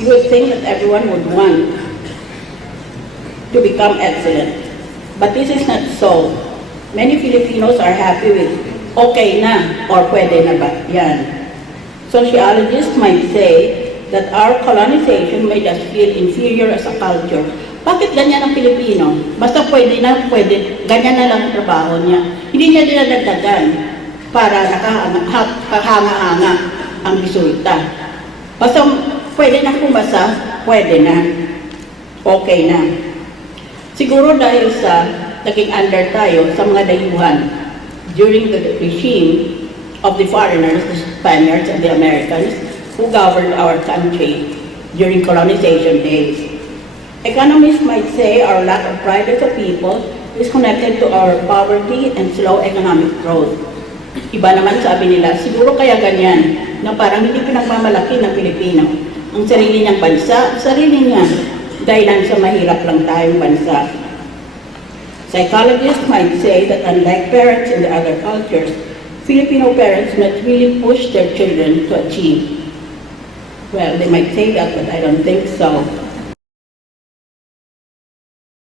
You would think that everyone would want to become excellent. But this is not so. Many Filipinos are happy with okay na or pwede na ba? Yan. Sociologists might say that our colonization made us feel inferior as a culture. Bakit ganyan ang Pilipino? Basta pwede na, pwede, ganyan na lang ang trabaho niya. Hindi niya dinadagdagan para nakahanga-hanga ang resulta. Basta pwede na pumasa, pwede na, okay na. Siguro dahil sa naging under tayo sa mga dayuhan during the regime of the foreigners, the Spaniards and the Americans, who governed our country during colonization days. Economists might say our lack of pride as a people is connected to our poverty and slow economic growth. Iba naman sabi nila, siguro kaya ganyan, na parang hindi pinagmamalaki ng Pilipino ang sarili niyang bansa, sarili niya, dahilan sa mahirap lang tayong bansa. Psychologists might say that unlike parents in the other cultures, Filipino parents might really push their children to achieve. Well, they might say that, but I don't think so.